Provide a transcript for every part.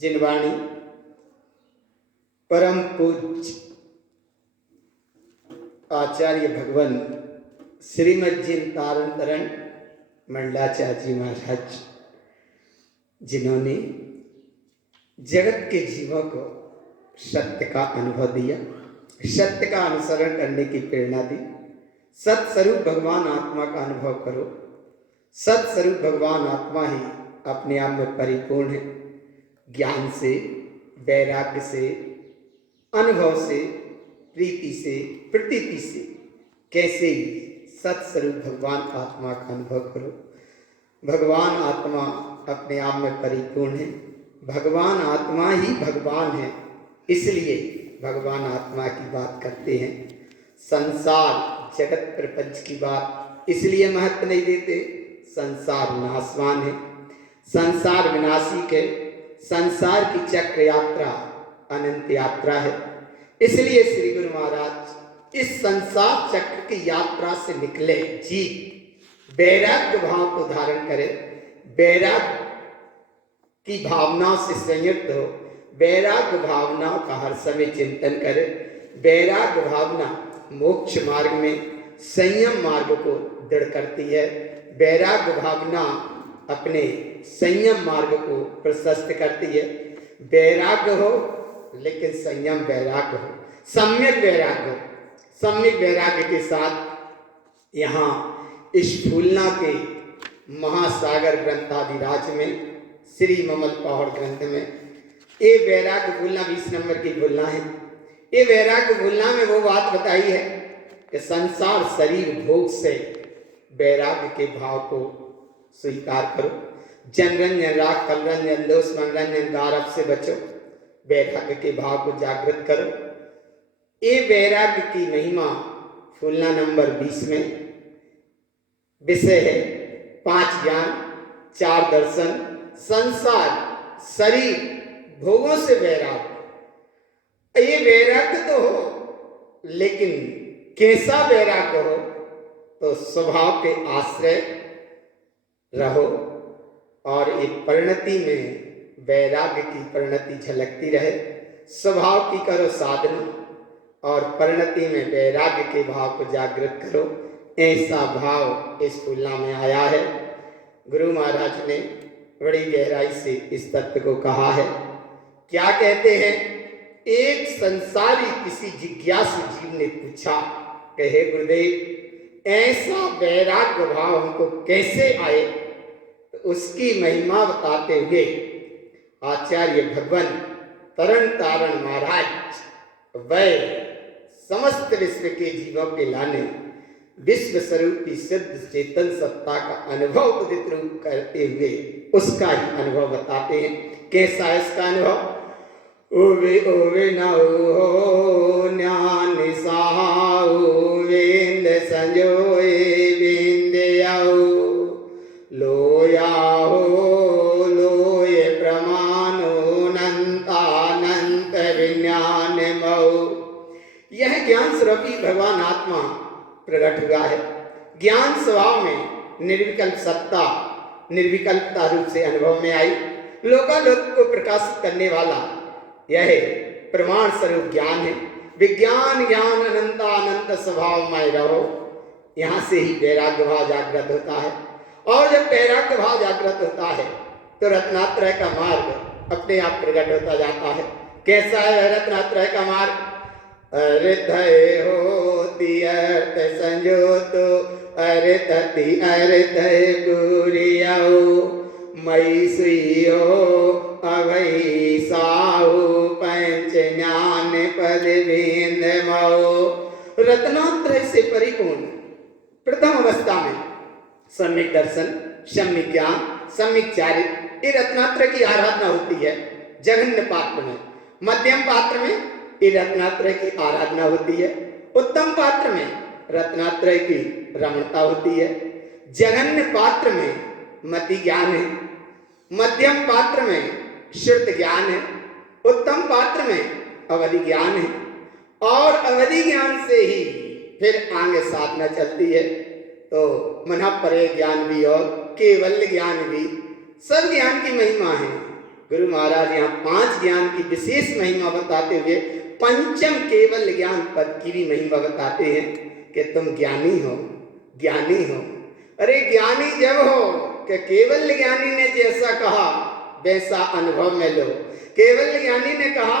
जिनवाणी परम पूज्य आचार्य भगवान श्रीमद जिन तारण तरण मंडलाचार्य जी महाराज, जिन्होंने जगत के जीवों को सत्य का अनुभव दिया, सत्य का अनुसरण करने की प्रेरणा दी। सत्स्वरूप भगवान आत्मा का अनुभव करो। सत्स्वरूप भगवान आत्मा ही अपने आप में परिपूर्ण है। ज्ञान से, वैराग्य से, अनुभव से, प्रीति से, प्रतीति से कैसे ही सत्स्वरूप भगवान आत्मा का अनुभव करो। भगवान आत्मा अपने आप में परिपूर्ण है। भगवान आत्मा ही भगवान है, इसलिए भगवान आत्मा की बात करते हैं। संसार जगत प्रपंच की बात इसलिए महत्व नहीं देते। संसार नाशवान है, संसार विनाशिक है, संसार की चक्र यात्रा अनंत यात्रा है। इसलिए श्री गुरु महाराज इस संसार चक्र की यात्रा से निकले जी वैराग्य भाव को धारण करे, वैराग्य की भावनाओं से संयुक्त हो, वैराग्य भावनाओं का हर समय चिंतन करे। वैराग्य भावना मोक्ष मार्ग में संयम मार्ग को दृढ़ करती है। वैराग्य भावना अपने संयम मार्ग को प्रशस्त करती है। वैराग्य हो लेकिन संयम वैराग्य हो, सम्यक वैराग्य हो। सम्यक वैराग्य के साथ यहाँ इस फूलना के महासागर ग्रंथादिराज में श्री ममल पहाड़ ग्रंथ में ये वैराग्य भूलना 20 नंबर की भूलना है। ये वैराग्य भूलना में वो बात बताई है कि संसार शरीर भोग से वैराग्य के भाव को स्वीकार करो। जनरंजन राग कलरंजन दोष मनरंजन गारव से बचो। वैराग्य के भाव को जागृत करो। ये वैराग्य की महिमा फूलना नंबर 20 में विषय है 5 ज्ञान, 4 दर्शन, संसार शरीर भोगों से वैराग्य। ये वैराग्य तो हो, लेकिन कैसा वैराग्य हो? तो स्वभाव के आश्रय रहो और एक परिणति में वैराग्य की परिणति झलकती रहे। स्वभाव की करो साधना और परिणति में वैराग्य के भाव को जागृत करो। ऐसा भाव इस फूलना में आया है। गुरु महाराज ने बड़ी गहराई से इस तत्व को कहा है। क्या कहते हैं? एक संसारी किसी जिज्ञासु जीव ने पूछा कि हे गुरुदेव, ऐसा वैराग्य भाव हमको कैसे आए? तो उसकी महिमा बताते हुए आचार्य भगवान तरण तारण महाराज वह समस्त विश्व के जीवों के लाने विश्व स्वरूपी सिद्ध चेतन सत्ता का अनुभव उदित रूप करते हुए उसका ही अनुभव बताते हैं। कैसा है इसका अनुभव? ओवे ओवे न हो ज्ञान साहु वेंद संजोए वेंदयाओ लोया हो लोय प्रमाणो अनंतानंत विज्ञान मऊ। यह ज्ञान स्वरूपी भगवान आत्मा प्रकट हुआ है। ज्ञान स्वभाव में निर्विकल्प सत्ता निर्विकल्पता रूप से अनुभव में आई। लोकालोक को प्रकाशित करने वाला यह प्रमाण स्वरूप ज्ञान है। विज्ञान ज्ञान अनंत स्वभावमय रहो। यहाँ से ही वैराग्य भाव जागृत होता है। और जब वैराग्य भाव जागृत होता है तो रत्नात्रय का मार्ग अपने आप प्रकट होता जाता है। कैसा है रत्नात्रय का मार्ग? हृदय होती अर्थ संजोतो अर्थति अर्थ गुरियाओ मई सुई हो अभई साहु पंच ज्ञान पद वेंद मऊ। रत्नात्रय से परिपूर्ण प्रथम अवस्था में सम्यक दर्शन, सम्यक ज्ञान, सम्यक चारित्र, ये रत्नात्रय की आराधना होती है जघन्य पात्र में। मध्यम पात्र में ये रत्नात्रय की आराधना होती है। उत्तम पात्र में रत्नात्रय की रमणता होती है। जघन्य पात्र में मति ज्ञान है। मध्यम पात्र में श्रुत ज्ञान है। उत्तम पात्र में अवधि ज्ञान है। और अवधि ज्ञान से ही फिर आगे साधना चलती है। तो मन परे ज्ञान भी और केवल ज्ञान भी, सब ज्ञान की महिमा है। गुरु महाराज यहाँ 5 ज्ञान की विशेष महिमा बताते हुए पंचम केवल ज्ञान पद की भी महिमा बताते हैं कि तुम ज्ञानी हो, ज्ञानी हो। अरे ज्ञानी जब हो कि केवल ज्ञानी ने जैसा कहा वैसा अनुभव में लो। केवल ज्ञानी ने कहा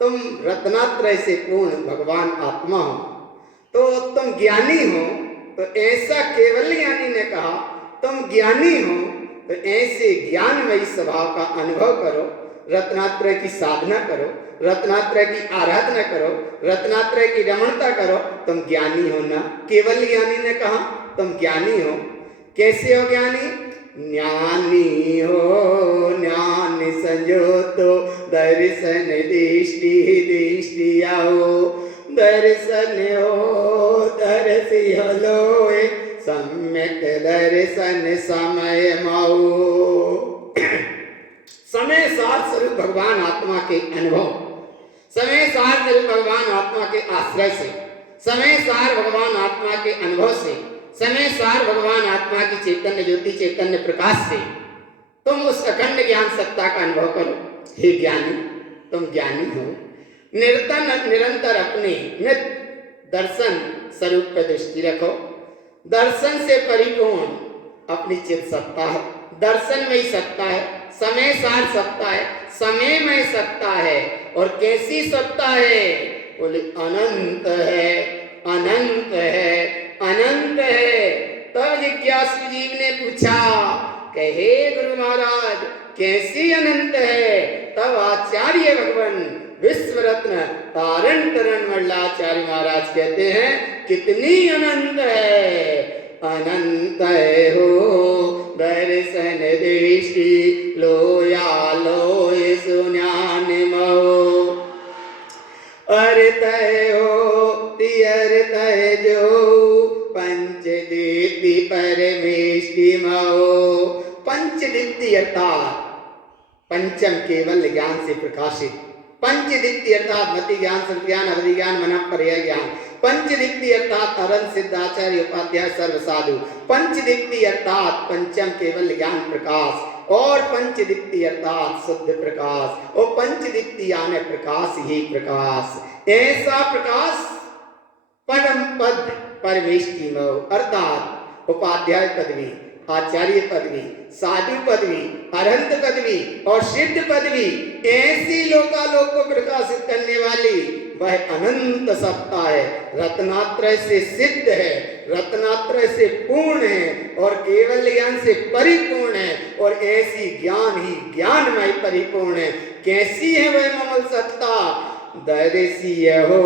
तुम रत्नात्रय से पूर्ण भगवान आत्मा हो, तो तुम ज्ञानी हो, तो ऐसा केवल ज्ञानी ने कहा तुम ज्ञानी हो, तो ऐसे ज्ञानमयी स्वभाव का अनुभव करो, रत्नात्रय की साधना करो, रत्नात्रय की आराधना करो, रत्नात्रय की रमणता करो, तुम ज्ञानी हो ना। केवल ज्ञानी ने कहा तुम ज्ञानी हो। कैसे हो ज्ञानी? ज्ञानी हो ज्ञान संजोतो दर्शन दृष्टि दृष्टि आओ, दर्शन हो दर्शि हलोए सम्यक दर्शन समय माओ। समय सार स्वरूप भगवान आत्मा के अनुभव, समय सार स्वरूप भगवान आत्मा के आश्रय से, समय सार भगवान आत्मा के अनुभव से, समय सार भगवान आत्मा की चैतन्य ज्योति चैतन्य प्रकाश से तुम उस अखंड ज्ञान सत्ता का अनुभव करो। हे ज्ञानी, तुम ज्ञानी हो। निरंतर अपने नित्य दर्शन स्वरूप पर दृष्टि रखो। दर्शन से परिपूर्ण अपनी चित सत्ता है, दर्शन में ही सत्ता है, समय सार सत्ता है, समय में सत्ता है। और कैसी सत्ता है? बोले अनंत है, अनंत है, अनंत है। तब जिज्ञासु जीव ने पूछा कि हे गुरु महाराज कैसी अनंत है? तब आचार्य भगवान विश्व रत्न तारण तरण मल्लाचार्य महाराज कहते हैं कितनी अनंत है। अनंत हो दर्शन दृष्टि लोया लोय सुज्ञान मो, अर्थ हो तियर्थ जो पंच दीप्ति परमेष्टि मो। पंच दीप्ति अर्थात पंचम केवल ज्ञान से प्रकाशित, पंच दीप्ति अर्थात मति ज्ञान सत ज्ञान अवधि ज्ञान मन पर्याय ज्ञान, पंच दीप्ति अर्थात अरन सिद्धाचार्य उपाध्याय सर्व साधु, पंच दीप्ति अर्थात पंचम केवल ज्ञान प्रकाश, और पंच दीप्ति अर्थात शुद्ध प्रकाश, और पंच दीप्ति यानी प्रकाश ही प्रकाश। ऐसा प्रकाश परम पद परमेष्टि में अर्थात उपाध्याय पदवी, आचार्य पदवी, साधु पदवी, अरहंत पदवी और सिद्ध पदवी, ऐसी लोकालोक को प्रकाशित करने वाली वह अनंत सत्ता है। रत्नात्रय से सिद्ध है, रत्नात्रय से पूर्ण है और केवल ज्ञान से परिपूर्ण है, और ऐसी ज्ञान ही ज्ञानमय परिपूर्ण है। कैसी है वह ममल सत्ता? दर्शिय हो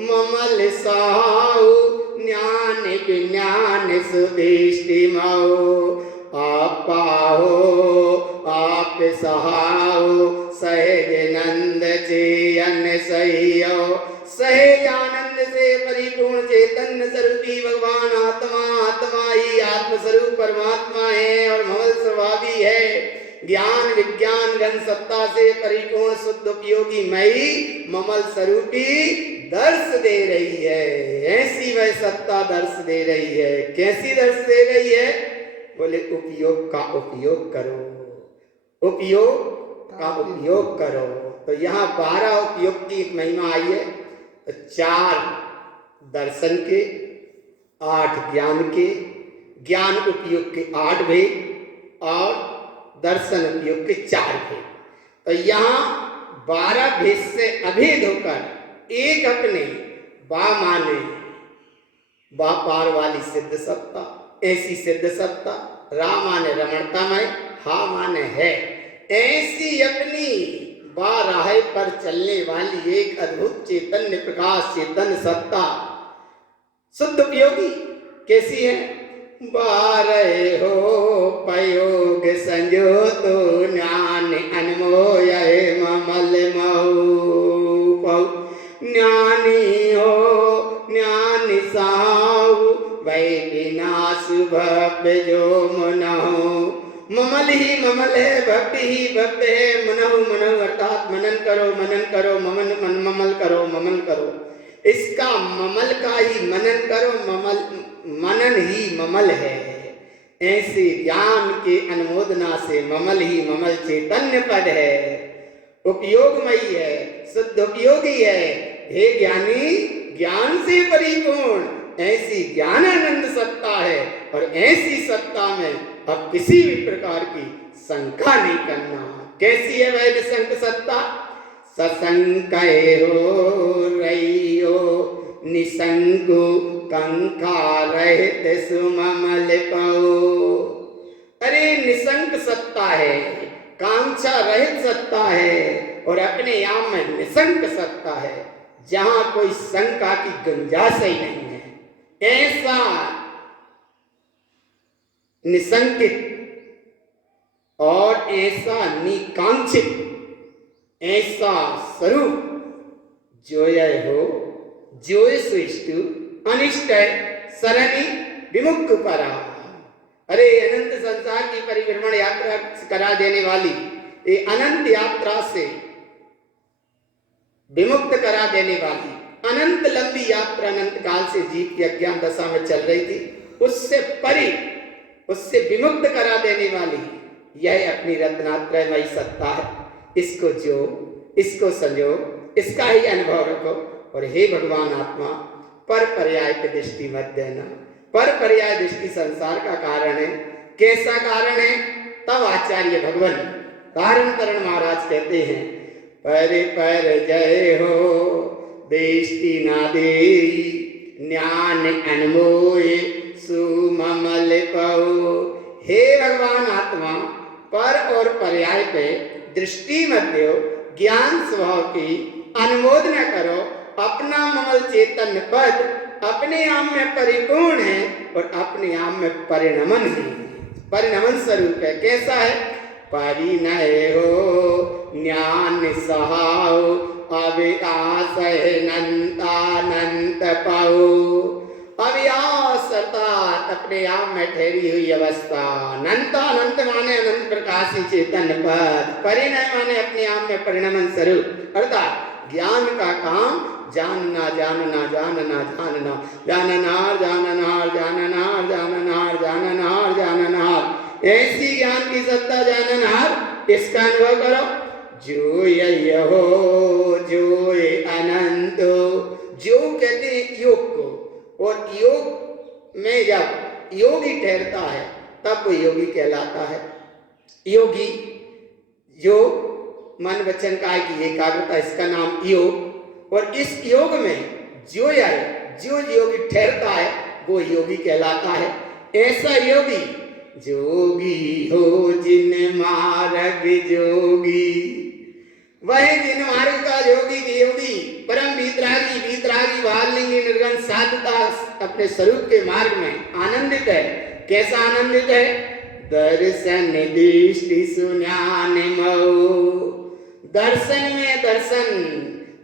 ममल साहु ज्ञान विज्ञान सुदृष्टि मो, आपा हो आप सहाओ सहज नंद चेयन सहियो। सहज आनंद से परिपूर्ण चैतन्य स्वरूपी भगवान आत्मा, आत्मा ही आत्मस्वरूप परमात्मा है और ममल स्वभावी है। ज्ञान विज्ञान घन सत्ता से परिपूर्ण शुद्ध उपयोगी मई ममल स्वरूपी दर्श दे रही है। ऐसी वह सत्ता दर्श दे रही है। कैसी दर्श दे रही है? बोले उपयोग का उपयोग करो, उपयोग का उपयोग करो। तो यहाँ 12 उपयोग की एक महिमा आई है। 4 दर्शन के, 8 ज्ञान के, ज्ञान उपयोग के 8 भेद और दर्शन उपयोग के 4 भेद। तो यहाँ 12 भेद से अभेद होकर एक अपने बा माने बा पार वाली सिद्ध सत्ता, ऐसी सिद्ध सत्ता, रा माने रमणतामय, हा माने है, ऐसी अपनी बा राह पर चलने वाली एक अद्भुत चैतन्य प्रकाश चेतन सत्ता शुद्ध उपयोगी कैसी है? बारह हो पयोग संजोतो ज्ञान अनमोय ममल मऊ। ज्ञानी हो ज्ञान साहु वै विनाश भव्य जो मनहु। ममल ही ममल है, भक्ति ही भक्ति है। मनहु मनहु अर्थात मनन करो, मनन करो, ममन मन ममल करो, ममन करो। इसका ममल का ही मनन करो, ममल मनन ही ममल है। ऐसे ज्ञान के अनुमोदना से ममल ही ममल चैतन्य पद है, उपयोगमयी है, शुद्ध उपयोगी है। हे ज्ञानी, ज्ञान से परिपूर्ण ऐसी ज्ञानानंद सत्ता है, और ऐसी सत्ता में अब किसी भी प्रकार की शंका नहीं करना। कैसी है वह निशंक सत्ता? सशंकय हो रहियो निशंको कंका रहित सुममल पओ। अरे निशंक सत्ता है, कांक्षा रहित सत्ता है, और अपने आप में निशंक सत्ता है, जहां कोई शंका की गुंजाइश ही नहीं है। ऐसा निशंकित और ऐसा निकांक्षित ऐसा स्वरूप जोय हो, जोय सृष्टि अनिष्ट सरणी विमुक्त परा। अरे अनंत संसार की परिभ्रमण यात्रा करा देने वाली ये अनंत यात्रा से विमुक्त करा देने वाली अनंत लंबी यात्रा अनंत काल से जीव की अज्ञान दशा में चल रही थी, उससे परि, उससे विमुक्त करा देने वाली यह अपनी रत्नात्रयमयी सत्ता है। इसको जो, इसको संजो, इसका ही अनुभव रखो। और हे भगवान आत्मा, पर पर्याय की दृष्टि मत देना। पर पर्याय दृष्टि संसार का कारण है। कैसा कारण है? तब आचार्य भगवान कारण तरण महाराज कहते हैं, पर जय हो दृष्टि ना दे ज्ञान अनमोय सुममल पओ। हे भगवान आत्मा, पर और पर्याय पे दृष्टि मत दो, ज्ञान स्वभाव की अनुमोदना करो। अपना ममल चेतन पद अपने आप में परिपूर्ण है और अपने आप में परिणमन है, परिणमन स्वरूप है। कैसा है? परिणय हो ज्ञान सहाओ अविकास नंतानंत पाओ। अवियास अर्थात अपने आप में ठहरी हुई अवस्था। अनंत माने अनंत प्रकाशी चेतन पद। परिणय माने अपने आप में परिणमन स्वरूप, अर्थात ज्ञान का काम जानना जानना जानना जानना जाननार जाननार जाननार जाननार जाननार जाननार। ऐसी ज्ञान की सत्ता जाननार, इसका अनुभव करो। जो यह हो जो अनंत, जो कहते हैं योग को, और योग में जब योगी ठहरता है तब वो योगी कहलाता है। योगी जो मन वचन काय की एकाग्रता, इसका नाम योग। और इस योग में जो योगी ठहरता है वो योगी कहलाता है। ऐसा योगी जोगी हो जिन मार्ग जोगी, वह जिन मार्ग का योगी परम वीतरागी वालिंगी निर्गुण साधुता अपने स्वरूप के मार्ग में आनंदित है। कैसा आनंदित है? दर्शन दृष्टि सुज्ञान मऊ। दर्शन में दर्शन,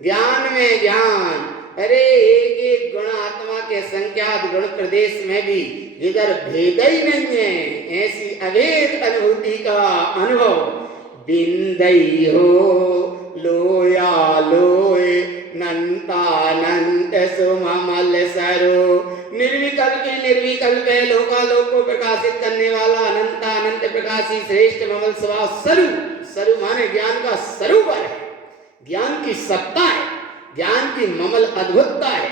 ज्ञान में ज्ञान। अरे एक एक गुण आत्मा के संख्यात गुण प्रदेश में भी जिधर भेद ही नहीं है, ऐसी अभेद अनुभूति का अनुभव। बिंदई हो लोया लोय नंतानंत सुममल सरो। निर्विकल्प है, लोकालोक को प्रकाशित करने वाला अनंत प्रकाशी श्रेष्ठ ममल स्वभाव स्वरूप माने ज्ञान का स्वरूप है, ज्ञान की सत्ता है, ज्ञान की ममल अद्भुतता है।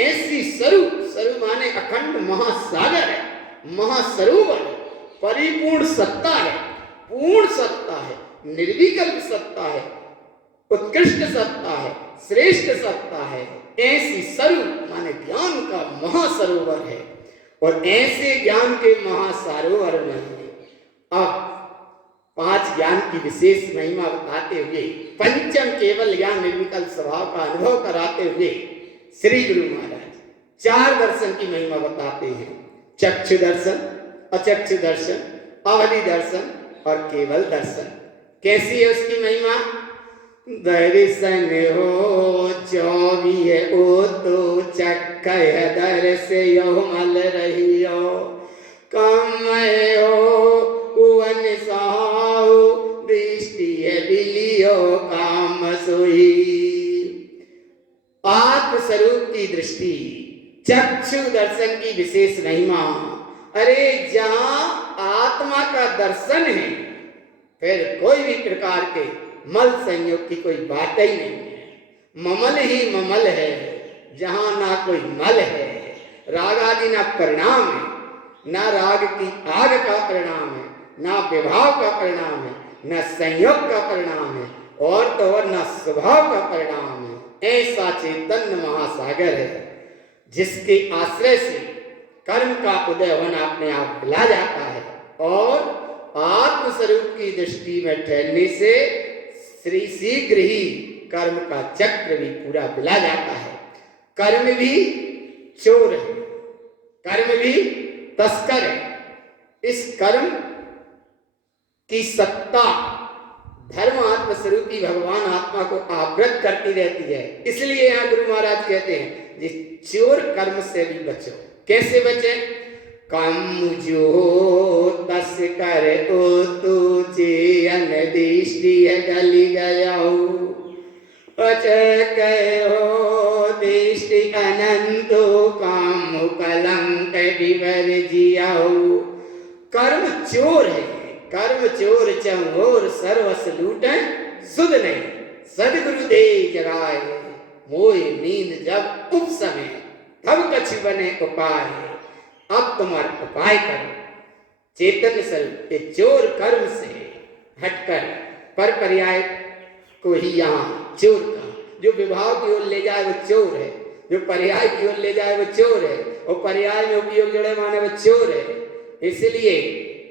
ऐसी स्वरूप माने अखंड महासागर है, महास्वरूप है, परिपूर्ण सत्ता है, पूर्ण सत्ता है, निर्विकल्प सत्ता है, उत्कृष्ट सत्ता है, श्रेष्ठ सत्ता है। ऐसी स्वरूप माने ज्ञान का महासरोवर है। और ऐसे ज्ञान के महासरोवर में अब 5 ज्ञान की विशेष महिमा बताते हुए, पंचम केवल ज्ञान निर्विकल्प स्वभाव का अनुभव कराते हुए श्री गुरु महाराज 4 दर्शन की महिमा बताते हैं। चक्षु दर्शन, अचक्षु दर्शन, अवधि दर्शन और केवल दर्शन। कैसी है उसकी महिमा? दर्शन हो जो भी है ओ तो चक्कय दर्श यो मल रहियो, कम हो उवन साहु दृष्टि है बिलियो काम सोई। आत्म स्वरूप की दृष्टि, चक्षु दर्शन की विशेष महिमा। अरे अरे जहां आत्मा का दर्शन है फिर कोई भी प्रकार के मल संयोग की कोई बात ही नहीं है। ममल ही ममल है, जहां ना कोई मल है। राग आदि ना परिणाम है, ना राग की आग का परिणाम है, ना विभाव का परिणाम है, न संयोग का परिणाम है, और तो और न स्वभाव का परिणाम है। ऐसा चैतन्य महासागर है जिसके आश्रय से कर्म का उदय होना अपने आप मिला जाता है, और आत्मस्वरूप की दृष्टि में ठहरने से श्री शीघ्र ही कर्म का चक्र भी पूरा मिला जाता है। कर्म भी चोर है, कर्म भी तस्कर है। इस कर्म की सत्ता धर्म आत्म स्वरूपी भगवान आत्मा को आवृत करती रहती है। इसलिए यहाँ गुरु महाराज कहते हैं कि चोर कर्म से भी बचो। कैसे बचे? कम जो तस कर ओ तुझे अनदिष्टि गली गया अचक हो दृष्टि अनंतो काम कलंक विवर जियाओ। कर्म चोर है, कर्म चोर चंगोर सर्वस लूटे सुध नहीं। सदगुरु दे जगाए मोय नींद जब उपसमे तब कछ बने उपाय। अब तुम्हारा उपाय करो। चेतन स्वरूप के चोर कर्म से हटकर पर पर्याय को ही यहाँ चोर का, जो विभाव की ओर ले जाए वो चोर है, जो पर्याय की ओर ले जाए वो चोर है, और पर्याय में उपयोग जोड़े माने वो चोर है। इसलिए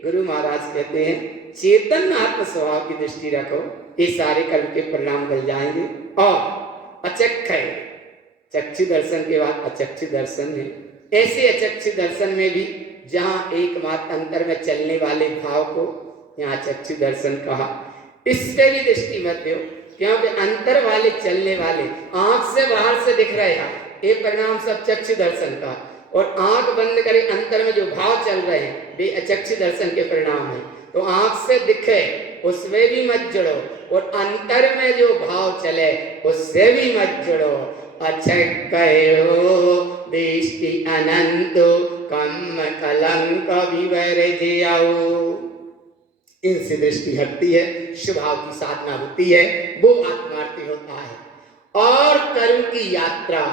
गुरु महाराज कहते हैं चेतन आत्म स्वभाव की दृष्टि रखो, ये सारे कर्म के परिणाम गल जाएंगे। और अचक्ष है, चक्षु दर्शन के बाद अचक्षु दर्शन है। ऐसे अचक्षु दर्शन में भी जहां एकमात्र अंतर में चलने वाले भाव को यहाँ चक्षु दर्शन कहा, इससे भी दृष्टि मत दो, क्योंकि अंतर वाले चलने वाले आंख से बाहर से दिख रहे हैं, ये परिणाम सब चक्षु दर्शन का। और आंख बंद करे अंतर में जो भाव चल रहे हैं वे अचक्षु दर्शन के परिणाम है। तो आंख से दिखे उसमें भी मत जुड़ो, और अंतर में जो भाव चले उससे भी मत जुड़ो। अचक्को दृष्टि अनंतो कम कलंक विवर जियाओ। इनसे दृष्टि हटती है, स्वभाव की साधना होती है, वो आत्मार्थी होता है। और कर्म की यात्रा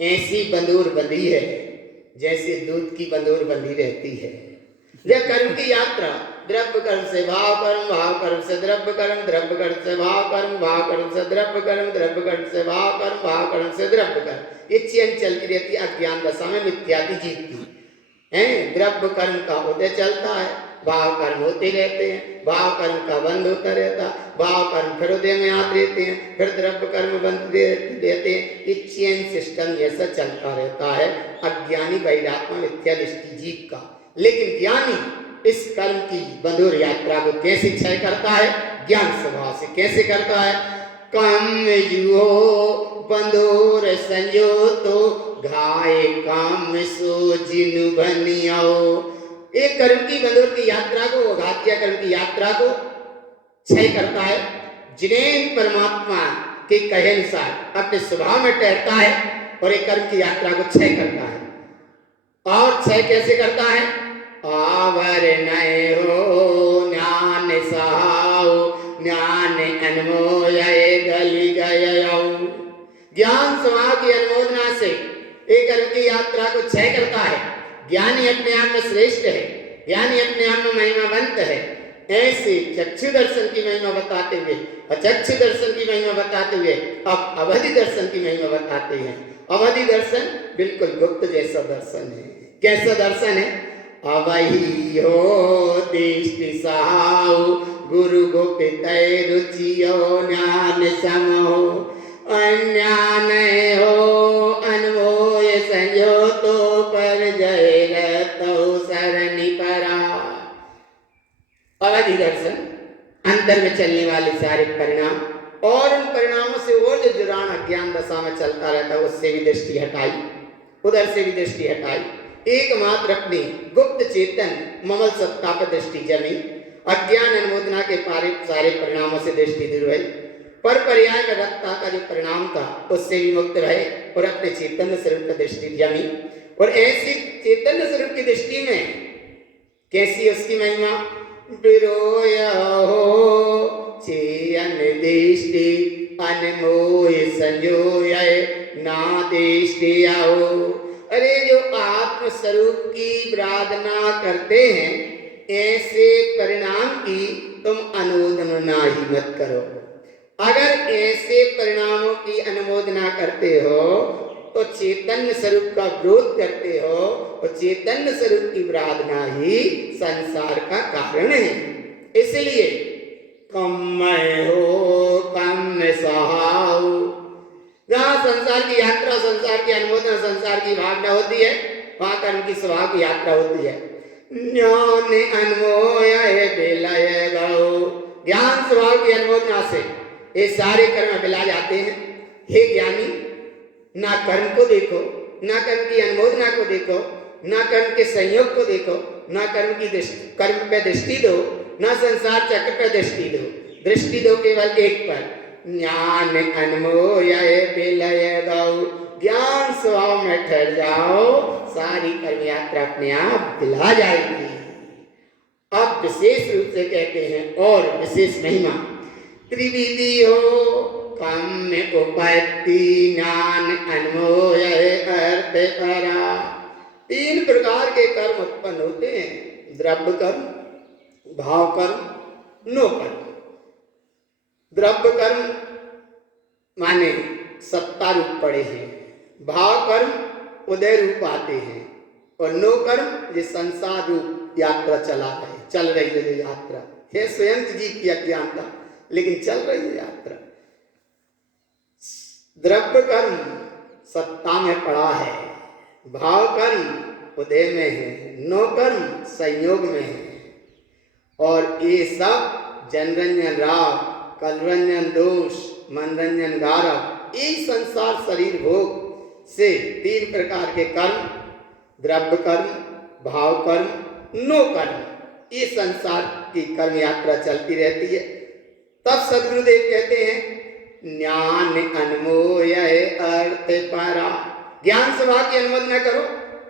ऐसी बंदूर बंधी है जैसे दूध की बंदूर बंधी रहती है। यह कर्म की यात्रा द्रव्य कर्म से भाव कर्म, भाव कर्म से द्रव्य कर्म, द्रव्य कर्म से भाव कर्म, भाव कर्म से द्रव्य कर्म, द्रव्य कर्म से भाव कर्म, भाव कर्म से द्रव्य कर्म, ये चेन चलती रहती है अज्ञान दशा में मिथ्यादि जीव की है। द्रव्य कर्म का उदय चलता है, भाव कर्म होते रहते हैं, भाव कर्म का बंद होता रहता, भाव कर्म फिर उदय में आते रहते हैं, फिर द्रव्य कर्म बंद रहते हैं। ये चेन सिस्टम जैसा चलता रहता है अज्ञानी वैरात्मा मिथ्या दृष्टि जीव का। लेकिन ज्ञानी इस कर्म की बंधुर यात्रा को कैसे क्षय करता है? ज्ञान स्वभाव से। कैसे करता है? काम जुओ बंधुर संजोतो घाय काम सो जिनु बनियाओ। एक कर्म की बंधुर की यात्रा को, घातिया कर्म की यात्रा को क्षय करता है। जिन्हें परमात्मा के कहे अनुसार अपने स्वभाव में ठहरता है और एक कर्म की यात्रा को क्षय करता है। और क्षय कैसे करता है? आवर नय हो ज्ञान सहाओ ज्ञान अनमोल गली गयो। ज्ञान स्वभाव की अनुमोदना से एक कर्म की यात्रा को क्षय करता है। ज्ञानी अपने आप में श्रेष्ठ है, ज्ञानी अपने आप में महिमावंत है। ऐसे चक्षु दर्शन की महिमा बताते हुए, अचक्षु दर्शन की महिमा बताते हुए अब अवधि दर्शन की महिमा बताते हैं। अवधि दर्शन बिल्कुल गुप्त जैसा दर्शन है। कैसा दर्शन है? अवही हो दृष्टि सहाओ गुरु गोपित रुचियो ज्ञान समो अन्यान हो अनमोय संजोतो पर जय रतो सरनि परा। अवधि दर्शन अंतर में चलने वाले सारे परिणाम, और उन परिणामों से वो जो जुड़ान अज्ञान दशा में चलता रहता है उससे भी दृष्टि हटाई, उधर से भी दृष्टि हटाई। एकमात्र अपनी गुप्त चेतन ममल सत्ता पर दृष्टि जमी। अज्ञान अनुमोदना के सारे परिणामों से दृष्टि दूर हुई। पर पर्याय में रक्ता का जो परिणाम था उससे भी मुक्त रहे और अपने चैतन्य स्वरूप की दृष्टि जमी। और ऐसी चैतन्य स्वरूप की दृष्टि में कैसी उसकी महिमा? विरोय हो चेयन दृष्टि अनमोह संजोय ना दृष्टि आओ। अरे जो आत्म स्वरूप की आराधना करते हैं, ऐसे परिणाम की तुम अनुमोदना ही मत करो। अगर ऐसे परिणामों की अनुमोदना करते हो तो चैतन्य स्वरूप का विरोध करते हो, और चैतन्य स्वरूप की आराधना ही संसार का कारण है। इसलिए कम हो कम सहाओ। जहाँ संसार की यात्रा, संसार की अनुमोदना, संसार की भावना होती है, वहां कर्म की स्वभाव की यात्रा होती है। ज्ञान अनमोय विलय गो। ज्ञान स्वभाव की अनुमोदना से ये सारे कर्म बिला जाते हैं। हे ज्ञानी, ना कर्म को देखो, ना कर्म की अनुमोदना को देखो, ना कर्म के संयोग को देखो, ना कर्म पे दृष्टि दो, ना संसार चक्र पे दृष्टि दो। दृष्टि दो केवल एक पर, ज्ञान अनमोय विलय गौ। ज्ञान स्वभाव में ठहर जाओ, सारी कर्म यात्रा अपने आप दिला जाएगी। अब विशेष रूप से कहते हैं और विशेष महिमा, त्रिविधि हो कम उपैति ज्ञान अनमोय अर्थ परा। 3 प्रकार के कर्म उत्पन्न होते हैं, द्रव्य कर्म, भाव कर्म, नो कर्म। द्रव्य कर्म माने सत्ता रूप पड़े हैं, भाव कर्म उदय रूप आते हैं, और नो कर्म ये संसार रूप यात्रा चल रही है। जो यात्रा है स्वयं जीव की अज्ञानता, लेकिन चल रही है यात्रा। द्रव्य कर्म सत्ता में पड़ा है, भाव कर्म उदय में है, नो कर्म संयोग में है। और ये सब जनरंजन राग, कलरंजन दोष, मनरंजन गारव, यही संसार शरीर भोग से 3 प्रकार के कर्म, द्रव्य कर्म, भाव कर्म, नो कर्म, ये संसार की कर्म यात्रा चलती रहती है। तब सदगुरुदेव कहते हैं ज्ञान अनमोय अर्थ परा। ज्ञान स्वभाव की अनुमोदना करो,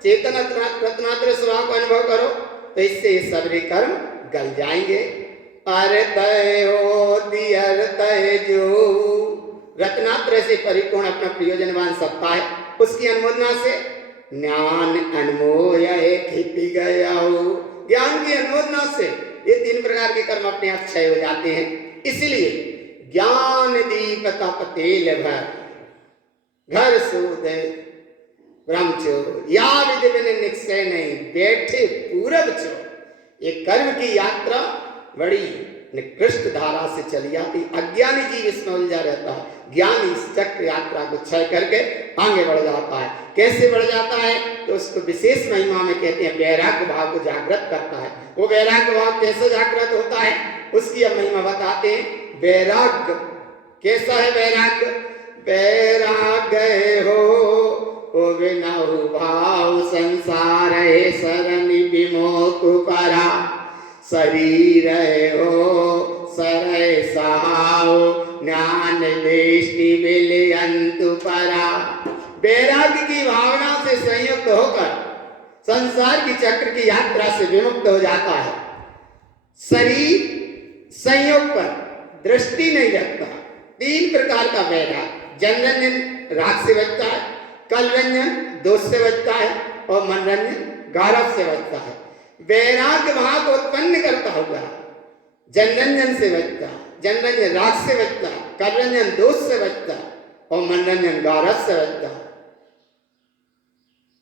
चेतन रत्नात्र स्वभाव का अनुभव करो, तो इससे सबरे कर्म गल जाएंगे। अर्थय होती अर्थय जो रत्नात्र से परिपूर्ण अपना प्रयोजनवान सत्ता है, उसकी अनुमोदना से ज्ञान अनमोय खिपी गया हो। ज्ञान की अनुमोदना से ये 3 प्रकार के कर्म अपने आप क्षय हो जाते हैं। इसलिए ज्ञान दीप तप तेल भर घर सोदे ब्रह्मचो या विधि बिन निश्चय नहीं बैठे पूरब चो। ये कर्म की यात्रा बड़ी निकृष्ट धारा से चली जाती। अज्ञानी जीव इसमें उलझा रहता है, ज्ञानी इस चक्र यात्रा को क्षय करके आगे बढ़ जाता है। कैसे बढ़ जाता है? तो उसको विशेष महिमा में कहते हैं वैराग्य भाव को जागृत करता है। वो वैराग्य भाव कैसे जागृत होता है, उसकी अब महिमा बताते हैं। वैराग्य कैसा है? वैराग्य वैराग्य हो विनहु भाव संसार है शरण विमोक परा। शरीर हो सरय सहाओ ज्ञान दृष्टि विलयंतु परा। वैराग्य की भावना से संयुक्त होकर संसार की चक्र की यात्रा से विमुक्त हो जाता है। शरीर संयोग पर दृष्टि नहीं रखता। 3 प्रकार का वैराग्य, जनरंजन राग से बचता है, कलरंजन दोष से बचता है, और मनरंजन गारव से बचता है। वैराग्य भाव को उत्पन्न करता होगा, जनरंजन से बचता, जनरंजन राग से बचता, कलरंजन दोष से बचता, और मनरंजन गारव से बचता।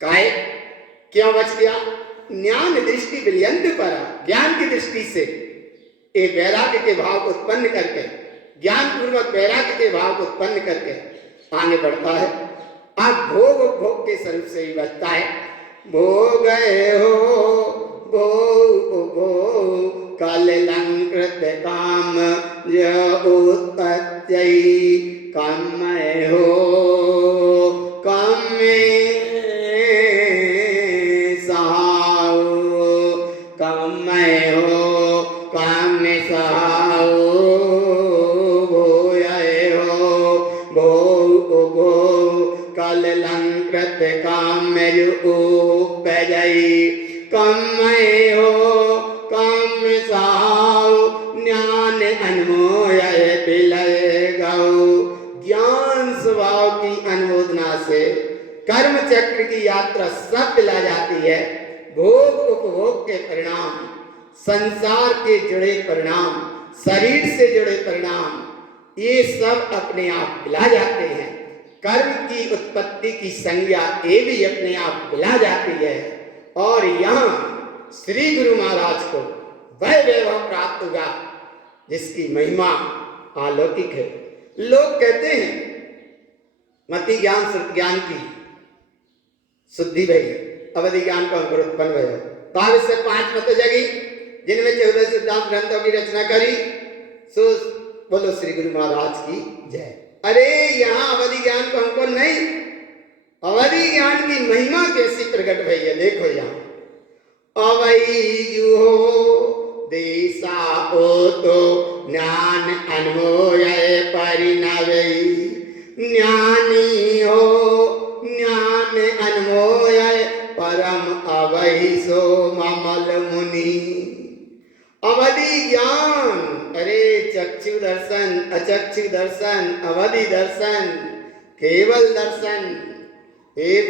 काय क्यों बच गया? ज्ञान दृष्टि विलयंत परा। ज्ञान की दृष्टि से एक वैराग्य के भाव को उत्पन्न करके, ज्ञान पूर्वक वैराग्य के भाव को उत्पन्न करके आगे बढ़ता है। अब भोग उपभोग के स्वरूप से ही बचता है। भोग हो भोग कलंकृत काम उत्पत्ति कम हो कम सहाओ कम हो कम सहाओ कलंकृत काम उपजई कम हो कर्म चक्र की यात्रा सब पिला जाती है। भोग उपभोग के परिणाम, संसार के जुड़े परिणाम, शरीर से जुड़े परिणाम, ये सब अपने आप पिला जाते हैं। कर्म की उत्पत्ति की संज्ञा ये भी अपने आप पिला जाती है। और यहाँ श्री गुरु महाराज को वह वैभव प्राप्त हुआ जिसकी महिमा अलौकिक है। लोग कहते हैं मति ज्ञान श्रुति ज्ञान की शुद्धि भई, अवधि ज्ञान को अंकुर उत्पन्न भय। तो इससे 5 मत जगी जिनमें 14 सिद्धांत ग्रंथों की रचना करी। सो बोलो श्री गुरु महाराज की जय। अरे यहाँ अवधि ज्ञान को अंकुर नहीं, अवधि ज्ञान की महिमा कैसी प्रकट भई है। देखो यहाँ अवई हो देसा ओ तो ज्ञान अनमोय परिणवई, ज्ञानी हो ज्ञान अनमोय परम अवहि सो ममल मुनि। अवधि ज्ञान, अरे चक्षु दर्शन, अचक्षु दर्शन, अवधि दर्शन, केवल दर्शन एक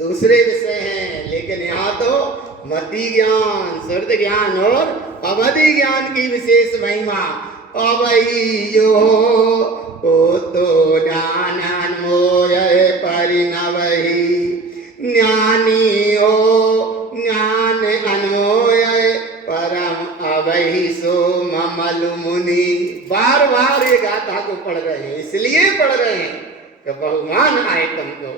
दूसरे विषय हैं, लेकिन यहाँ तो मति ज्ञान, श्रुति ज्ञान और अवधि ज्ञान की विशेष महिमा। अवई जो ओ तो ज्ञानमोय परिणवहि, ज्ञानी हो ज्ञान अनमोय परम अवहि सो ममल मुनि। बार बार ये गाथा को पढ़ रहे हैं, इसलिए पढ़ रहे हैं कि बहुमान आए तुमको।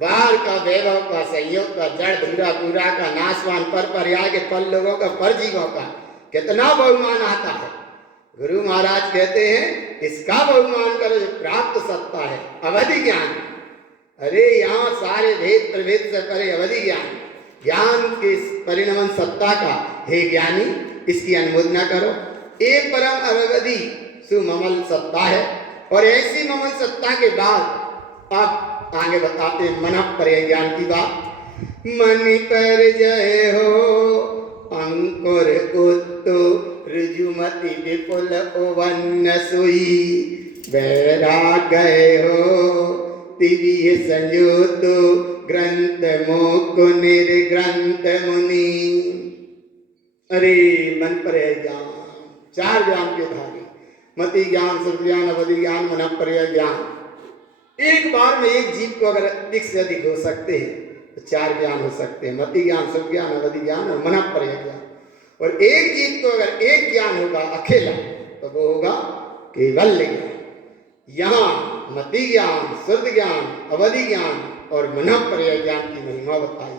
बार का, वैभव का, संयोग का, जड़ धूरा पूरा का, नाशवान पर पर्याय के फल लोगों का, पर जीवों का कितना बहुमान आता है। गुरु महाराज कहते हैं इसका बहुमान करो जो प्राप्त सत्ता है, अवधि ज्ञान। अरे यहाँ सारे भेद प्रभेद से परे अवधि ज्ञान, ज्ञान के परिणमन सत्ता का हे ज्ञानी इसकी अनुमोदना करो। एक परम अवधि सुममल सत्ता है। और ऐसी ममल सत्ता के बाद आप आगे बताते हैं मन पर ज्ञान की बात। मन पर जय हो अंकुर उत्तो ऋजुमति विपुल ओवन्न सुई, वैराग गए हो तिविह संयुतो ग्रंथ मोक निर्ग्रंथ मुनि। अरे मन पर ज्ञान, 4 ज्ञान के धारी, मति ज्ञान, श्रुति ज्ञान, अवधि ज्ञान, मन पर ज्ञान। एक बार में एक जीव को अगर अधिक से अधिक हो सकते हैं तो 4 ज्ञान हो सकते हैं, मति ज्ञान, श्रुति ज्ञान, अवधि ज्ञान और मन पर ज्ञान। और एक जीव को अगर एक ज्ञान होगा अकेला तो वो होगा केवल ज्ञान। यहाँ मति ज्ञान, श्रुति ज्ञान, अवधि ज्ञान और मन पर ज्ञान की महिमा बताई,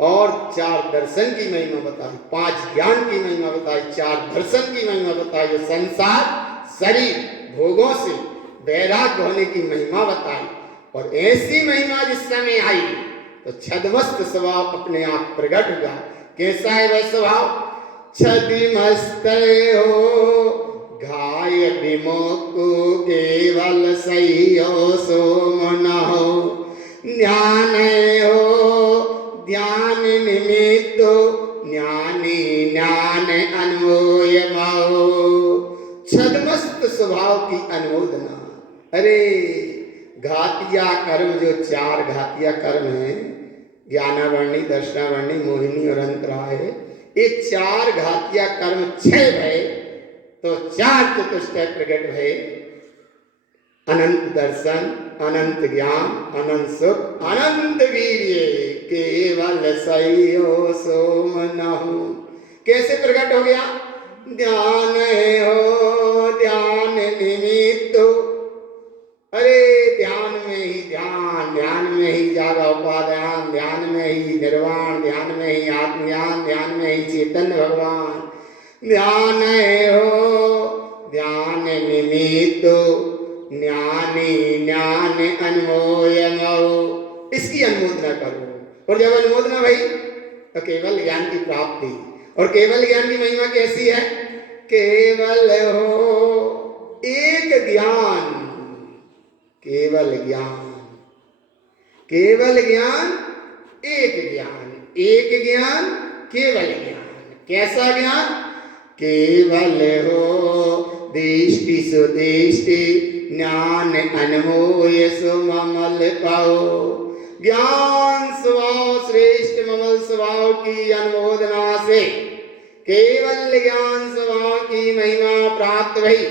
और 4 दर्शन की महिमा बताई, 5 ज्ञान की महिमा बताई, 4 दर्शन की महिमा बताई, संसार शरीर भोगों से वैराग्य होने की महिमा बताई। और ऐसी महिमा जिस समय आई तो छदमस्त स्वभाव अपने आप प्रकट हुआ। कैसा है वह स्वभाव? छदिमस्त हो घाय विमोको केवल सही हो सो मन हो, ज्ञान हो ध्यान निमित्त ज्ञानी ज्ञान अनमोय महो। छदमस्त स्वभाव की अनुमोदना। अरे घातिया कर्म, जो 4 घातिया कर्म हैं, ज्ञानावर्णी, दर्शनावर्णी, मोहिनी और अंतराय, ये 4 घातिया कर्म 6 भय तो 4 चतुष्टय प्रकट भय। अनंत दर्शन, अनंत ज्ञान, अनंत सुख, अनंत वीर्य, केवल सही हो सो मनहु। कैसे प्रकट हो गया? ध्यान हो ध्यान निमित्त। अरे ध्यान में ही ध्यान, ध्यान में ही जागा उपादान, ध्यान में ही निर्वाण, ध्यान में ही आत्मज्ञान, ध्यान में ही चैतन्य भगवान। ध्यान हो ध्यान निमित्त ज्ञानी ज्ञान अनमोय महो। इसकी अनुमोदना करो। और जब अनुमोदना भई तो केवल ज्ञान की प्राप्ति। और केवल ज्ञान की महिमा कैसी है? केवल हो एक ज्ञान, केवल ज्ञान, केवल ज्ञान, एक ज्ञान, एक ज्ञान, केवल ज्ञान। कैसा ज्ञान? केवल हो दृष्टि सुदृष्टि ज्ञान अनमोय सुममल पाओ, ज्ञान स्वभाव श्रेष्ठ ममल स्वभाव की अनुमोदना से केवल ज्ञान स्वभाव की महिमा प्राप्त भई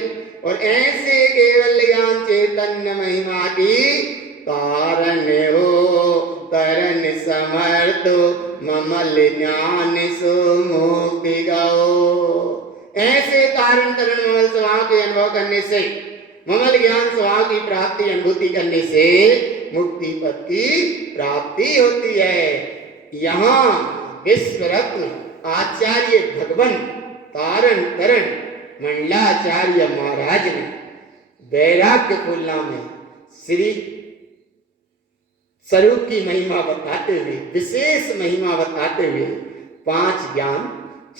और ऐसे केवल ज्ञान चैतन्य महिमा की कारण हो तरन समर्थ ममल ज्ञान सुमुक्ति गो। ऐसे कारण तरन ममल स्वभाव के अनुभव करने से, ममल ज्ञान स्वभाव की प्राप्ति अनुभूति करने से मुक्ति पद की प्राप्ति होती है। यहाँ विश्व रत्न आचार्य भगवान तारण तरण मंडलाचार्य महाराज ने वैराग्य फूलना में श्री स्वरूप की महिमा बताते हुए, विशेष महिमा बताते हुए 5 ज्ञान,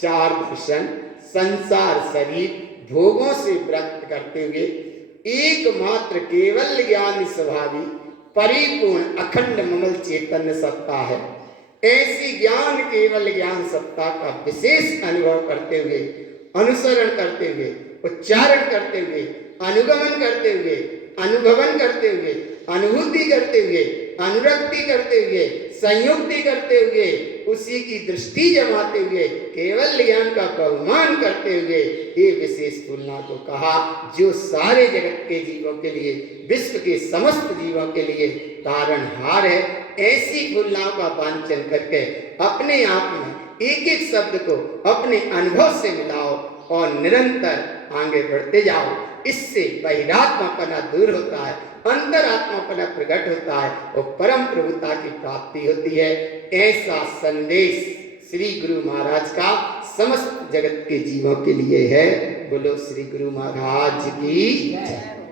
4 दर्शन, संसार शरीर, भोगों से व्रत करते हुए एकमात्र केवल ज्ञान स्वभावी परिपूर्ण अखंड ममल चैतन्य सत्ता है। ऐसी ज्ञान केवल ज्ञान सत्ता का विशेष अनुभव करते हुए, अनुसरण करते हुए, उच्चारण करते हुए, अनुगमन करते हुए, अनुभवन करते हुए, अनुभूति करते हुए, अनुरक्ति करते हुए, संयुक्ति करते हुए, उसी की दृष्टि जमाते हुए, केवल ज्ञान का बहुमान करते हुए ये विशेष तुलना को कहा, जो सारे जगत के जीवों के लिए, विश्व के समस्त जीवों के लिए तारणहार है। ऐसी तुलनाओं का वांचन करके अपने आप में एक एक शब्द को अपने अनुभव से मिलाओ और निरंतर आगे बढ़ते जाओ। इससे बहिरात्मापना दूर होता है, अंतरात्मापना प्रकट होता है और परम प्रभुता की प्राप्ति होती है। ऐसा संदेश श्री गुरु महाराज का समस्त जगत के जीवों के लिए है। बोलो श्री गुरु महाराज की जय।